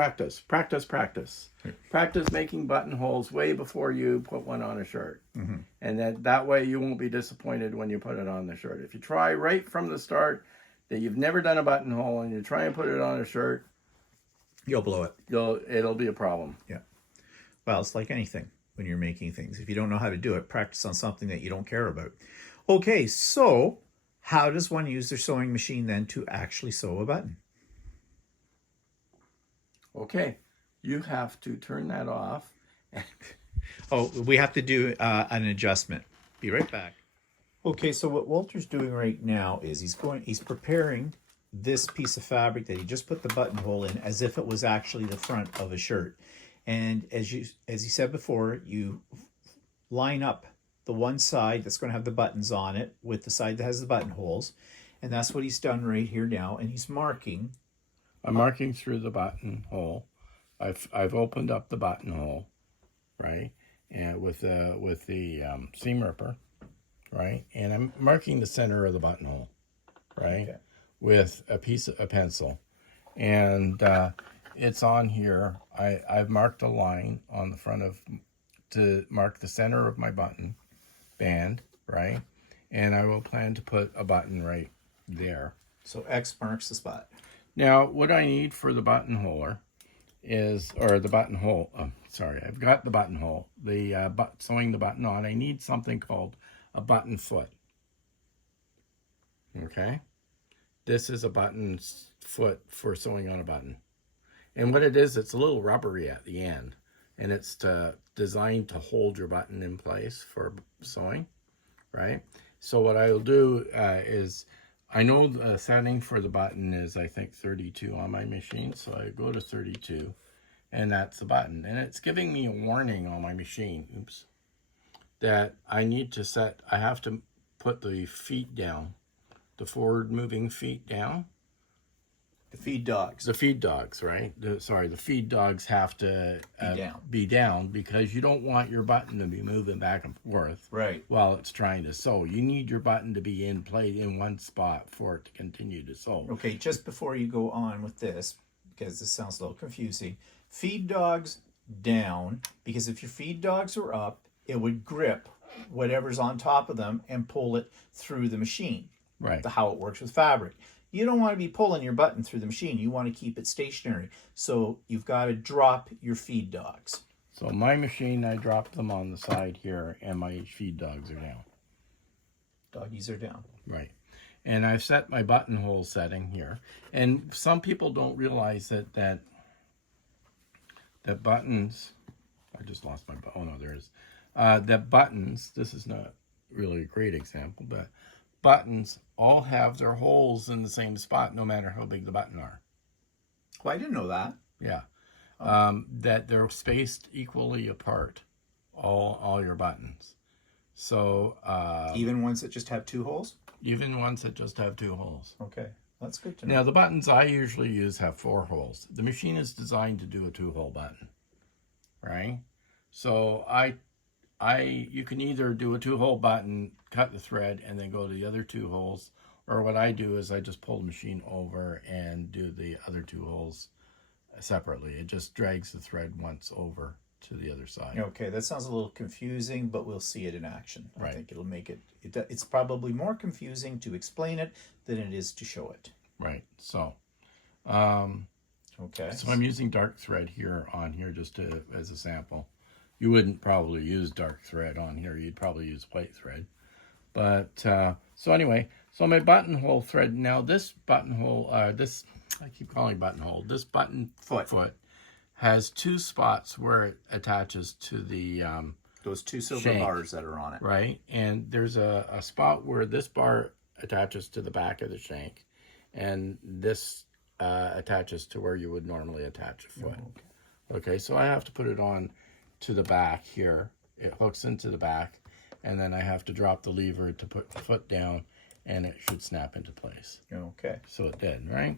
making buttonholes way before you put one on a shirt. Mm-hmm. And that way you won't be disappointed when you put it on the shirt. If you try right from the start that you've never done a buttonhole and you try and put it on a shirt, you'll blow it. It'll be a problem. Yeah. Well, it's like anything when you're making things. If you don't know how to do it, practice on something that you don't care about. Okay, so how does one use their sewing machine then to actually sew a button? Okay. You have to turn that off. Oh, we have to do an adjustment. Be right back. Okay, so what Walter's doing right now is he's preparing this piece of fabric that he just put the buttonhole in as if it was actually the front of a shirt. And as he said before, you line up the one side that's going to have the buttons on it with the side that has the buttonholes. And that's what he's done right here now. And he's marking. I'm marking through the buttonhole. I've opened up the buttonhole, right, and with the seam ripper, right, and I'm marking the center of the buttonhole, right, okay, with a pencil, and it's on here. I've marked a line on the front to mark the center of my button band, right, and I will plan to put a button right there. So X marks the spot. Now, what I need for the buttonhole I've got the buttonhole, sewing the button on. I need something called a button foot. Okay? This is a button foot for sewing on a button. And what it is, it's a little rubbery at the end. And it's designed to hold your button in place for sewing, right? So what I'll do is, I know the setting for the button is, I think, 32 on my machine. So I go to 32 and that's the button. And it's giving me a warning on my machine, oops, that I have to put the feet down, the forward moving feet down. The feed dogs. The feed dogs, right? The feed dogs have to be down because you don't want your button to be moving back and forth while it's trying to sew. You need your button to be in one spot for it to continue to sew. Okay, just before you go on with this, because this sounds a little confusing, feed dogs down, because if your feed dogs were up, it would grip whatever's on top of them and pull it through the machine. Right. How it works with fabric. You don't want to be pulling your button through the machine. You want to keep it stationary. So you've got to drop your feed dogs. So my machine, I drop them on the side here, and my feed dogs are down. Doggies are down. Right. And I've set my buttonhole setting here. And some people don't realize that buttons, I just lost my, oh no, there it is. That buttons, this is not really a great example, but buttons all have their holes in the same spot no matter how big the button are. Well, I didn't know that. Yeah. That they're spaced equally apart, all your buttons. So even ones that just have 2 holes? Even ones that just have 2 holes. Okay, that's good to know. Now the buttons I usually use have 4 holes. The machine is designed to do a 2-hole button, right? So you can either do a 2-hole button, cut the thread, and then go to the other 2 holes, or what I do is I just pull the machine over and do the other 2 holes separately. It just drags the thread once over to the other side. Okay, that sounds a little confusing, but we'll see it in action. Right. I think it'll make it's probably more confusing to explain it than it is to show it. Right. So, okay. So I'm using dark thread here on here just as a sample. You wouldn't probably use dark thread on here. You'd probably use white thread. But, so anyway, so my buttonhole thread, now this buttonhole, I keep calling it buttonhole, this button foot has 2 spots where it attaches to the those 2 silver shank, bars that are on it. Right, and there's a spot where this bar attaches to the back of the shank, and this attaches to where you would normally attach a foot. Oh, okay, so I have to put it on to the back here. It hooks into the back, and then I have to drop the lever to put the foot down, and it should snap into place. Okay. So it did, right?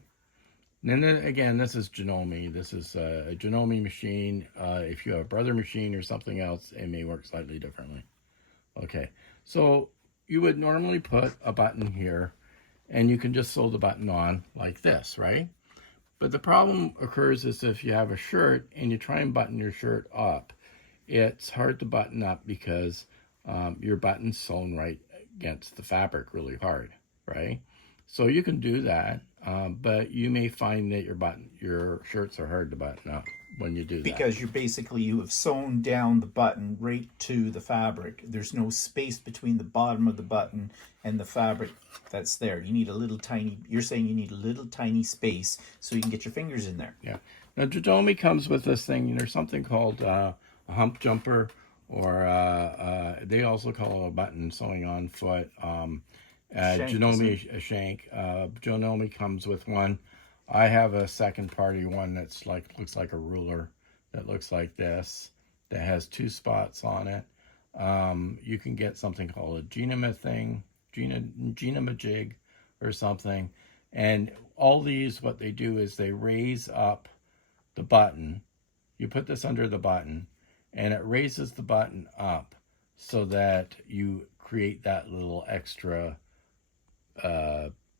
And then again, this is Janome. This is a Janome machine. If you have a brother machine or something else, it may work slightly differently. Okay, so you would normally put a button here, and you can just sew the button on like this, right? But the problem occurs is if you have a shirt and you try and button your shirt up, it's hard to button up because your button's sewn right against the fabric really hard, right? So you can do that, but you may find that your shirts are hard to button up when you do that. Because you have sewn down the button right to the fabric. There's no space between the bottom of the button and the fabric that's there. You need you're saying you need a little tiny space so you can get your fingers in there. Yeah. Now, Janome comes with this thing, there's something called a hump jumper, or they also call it a button sewing on foot. Janome, a shank. Janome comes with one. I have a second party one that's looks like a ruler that looks like this, that has 2 spots on it. You can get something called a Genamajig or something. And all these, what they do is they raise up the button. You put this under the button, and it raises the button up so that you create that little extra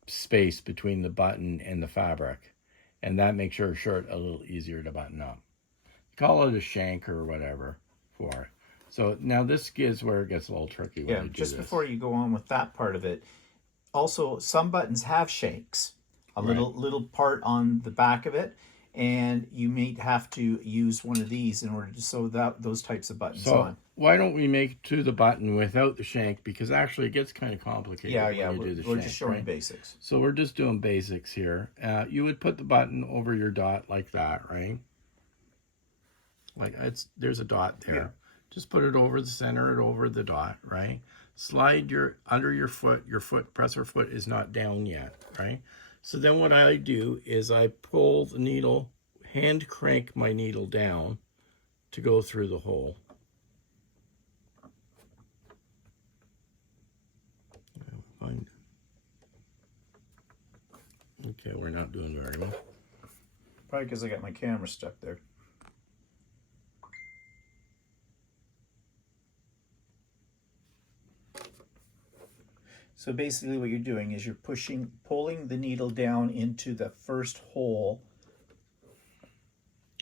space between the button and the fabric, and that makes your shirt a little easier to button up. Call it a shank or whatever for it. So now this is where it gets a little tricky when you do just this. before you go on with that part of it, also some buttons have shanks, a little part on the back of it, and you may have to use one of these in order to sew those types of buttons on. Why don't we make to the button without the shank? Because actually it gets kind of complicated when you do the shank. We're just showing basics. So we're just doing basics here. You would put the button over your dot like that, right? There's a dot there. Yeah. Just put it over the center, it over the dot, right? Slide under your foot presser foot is not down yet, right? So then what I do is I pull the needle hand crank my needle down to go through the hole. Okay, we're not doing very well. Probably because I got my camera stuck there. So basically what you're doing is you're pulling the needle down into the first hole.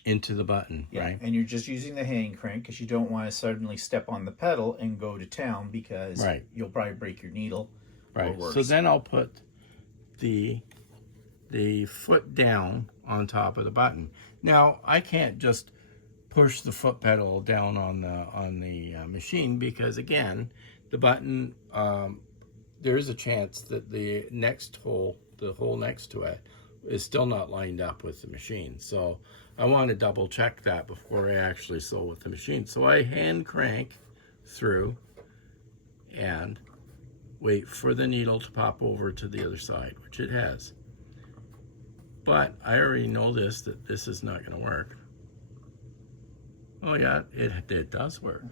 Into the button, Yeah, right? and you're just using the hand crank because you don't want to suddenly step on the pedal and go to town because you'll probably break your needle. Right. Or worse. So then I'll put the foot down on top of the button. Now I can't just push the foot pedal down on the machine because again, the button there is a chance that the next hole, the hole next to it, is still not lined up with the machine. So I want to double check that before I actually sew with the machine. So I hand crank through and wait for the needle to pop over to the other side, which it has. But I already know that this is not going to work. Oh yeah, it does work.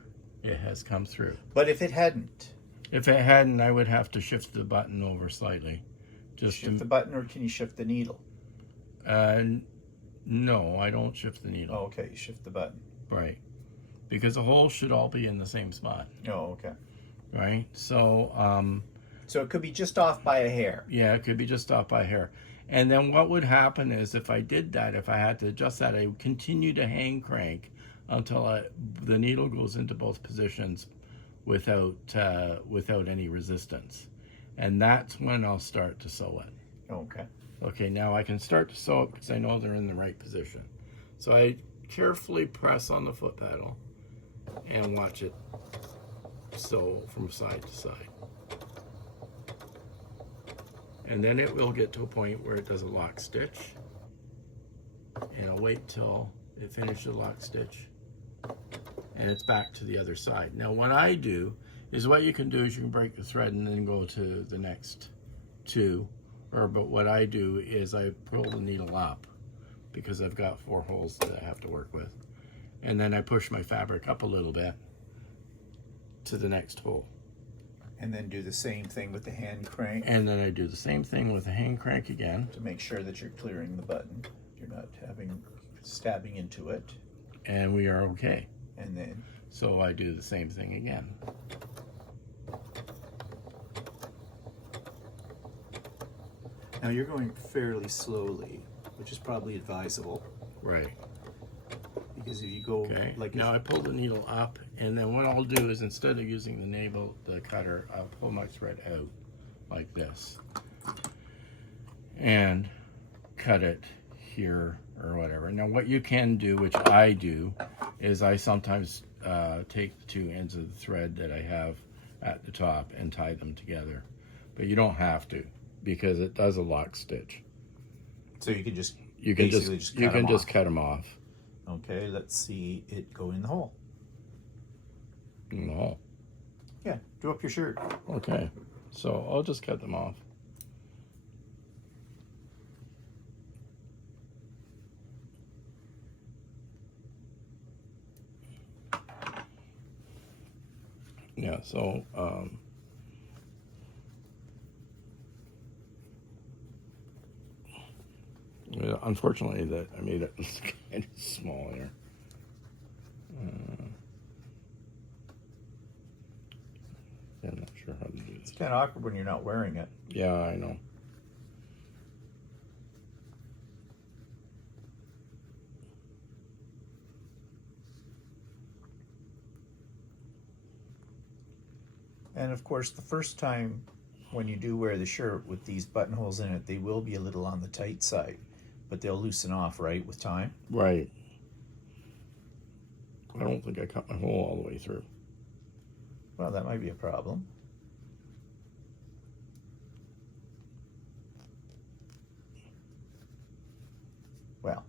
It has come through. But if it hadn't? If it hadn't, I would have to shift the button over slightly. Just shift the button, or can you shift the needle? No, I don't shift the needle. Oh, okay, you shift the button. Right. Because the holes should all be in the same spot. Oh, okay. Right? So so it could be just off by a hair. Yeah, it could be just off by a hair. And then what would happen is if I did that, if I had to adjust that, I would continue to hand crank until the needle goes into both positions without any resistance. And that's when I'll start to sew it. Okay. Okay, now I can start to sew it because I know they're in the right position. So I carefully press on the foot pedal and watch it sew from side to side. And then it will get to a point where it does a lock stitch. And I'll wait till it finishes the lock stitch. And it's back to the other side. Now what I do is what you can do is you can break the thread and then go to the next two. But what I do is I pull the needle up because I've got 4 holes that I have to work with. And then I push my fabric up a little bit to the next hole. And then do the same thing with the hand crank. And then I do the same thing with the hand crank again. To make sure that you're clearing the button. You're not stabbing into it. And we are okay. And then? So I do the same thing again. Now you're going fairly slowly, which is probably advisable. Right. Because if you go now I pull the needle up, and then what I'll do is instead of using the cutter, I'll pull my thread out like this and cut it here or whatever. Now what you can do, which I do, is I sometimes take the 2 ends of the thread that I have at the top and tie them together, but you don't have to because it does a lock stitch. So you can just cut them off. Okay, let's see it go in the hole. In the hole. Yeah, do up your shirt. Okay, so I'll just cut them off. Yeah, so unfortunately that I made it kind of small here. I'm not sure how to do this. It's kind of awkward when you're not wearing it. Yeah, I know. And of course, the first time when you do wear the shirt with these buttonholes in it, they will be a little on the tight side, but they'll loosen off, right, with time? Right. I don't think I cut my hole all the way through. Well, that might be a problem. Well,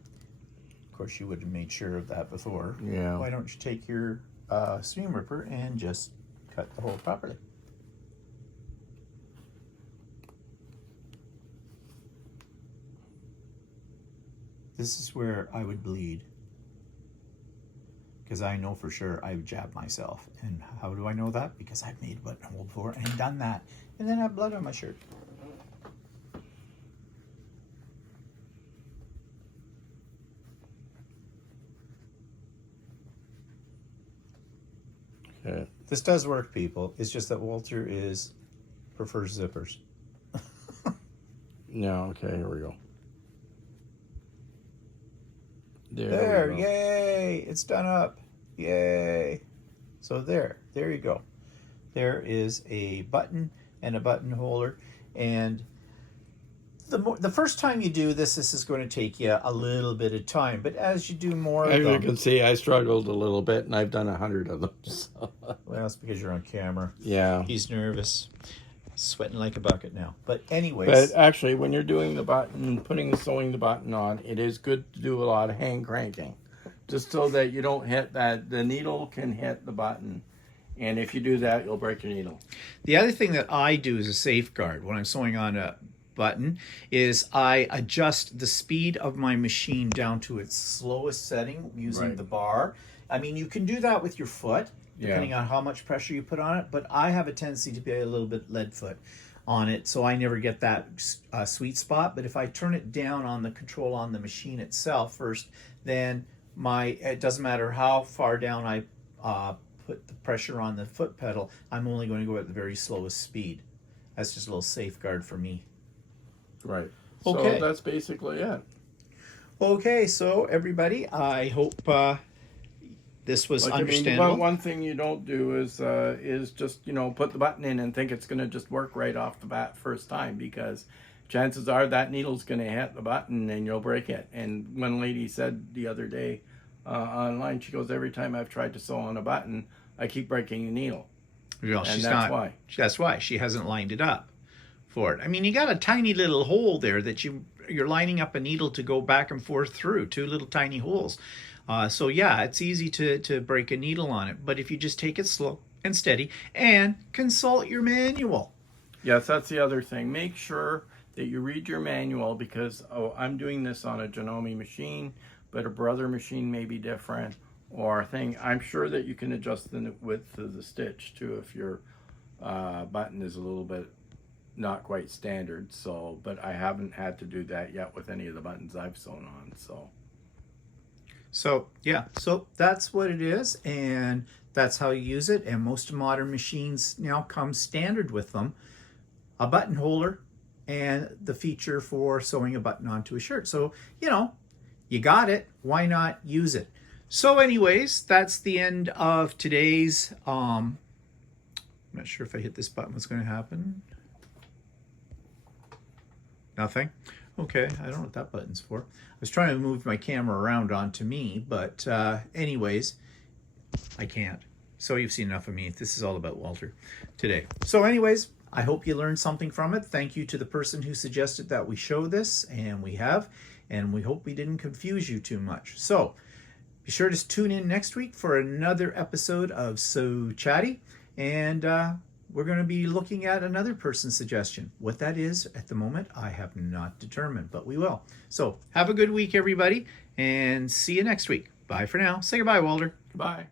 of course, you would have made sure of that before. Yeah. Why don't you take your seam ripper and just cut the hole properly? This is where I would bleed. Because I know for sure I would jab myself. And how do I know that? Because I've made a buttonhole before and done that. And then I have blood on my shirt. Okay. This does work, people. It's just that Walter prefers zippers. No, okay, here we go. There, we go. yay! It's done up. Yay! So there you go. There is a button and a button holder. And the first time you do this is going to take you a little bit of time. But as you do more As of you them... can see, I struggled a little bit, and I've done 100 of them. So. Well, that's because you're on camera. Yeah. He's nervous. Sweating like a bucket now. But anyways... But actually, when you're doing the button, sewing the button on, it is good to do a lot of hand cranking. Just so that you don't hit that, the needle can hit the button. And if you do that, you'll break your needle. The other thing that I do as a safeguard when I'm sewing on a button is I adjust the speed of my machine down to its slowest setting using the bar. I mean, you can do that with your foot, depending on how much pressure you put on it, but I have a tendency to be a little bit lead foot on it, so I never get that sweet spot. But if I turn it down on the control on the machine itself first, then it doesn't matter how far down I put the pressure on the foot pedal, I'm only going to go at the very slowest speed. That's just a little safeguard for me. Right. Okay. So that's basically it. Okay, so everybody, I hope this was understandable. I mean, one thing you don't do is just, put the button in and think it's going to just work right off the bat first time, because chances are that needle's going to hit the button and you'll break it. And one lady said the other day online, she goes, every time I've tried to sew on a button, I keep breaking the needle. Well, and that's why. That's why she hasn't lined it up for it. I mean, you got a tiny little hole there that you're lining up a needle to go back and forth through, two little tiny holes. So yeah, it's easy to break a needle on it, but if you just take it slow and steady and consult your manual. Yes, that's the other thing. Make sure that you read your manual, because I'm doing this on a Janome machine, but a brother machine may be different, or a thing. I'm sure that you can adjust the width of the stitch too if your button is a little bit not quite standard. So, but I haven't had to do that yet with any of the buttons I've sewn on. So yeah, so that's what it is, and that's how you use it. And most modern machines now come standard with them, a button holder and the feature for sewing a button onto a shirt. So, you got it. Why not use it? So anyways, that's the end of today's, I'm not sure if I hit this button, what's going to happen. Nothing. Okay, I don't know what that button's for. I was trying to move my camera around onto me, but anyways, I can't. So you've seen enough of me. This is all about Walter today. So anyways, I hope you learned something from it. Thank you to the person who suggested that we show this, and we have, and we hope we didn't confuse you too much. So be sure to tune in next week for another episode of So Chatty, and we're going to be looking at another person's suggestion. What that is at the moment, I have not determined, but we will. So have a good week, everybody, and see you next week. Bye for now. Say goodbye, Walter. goodbye.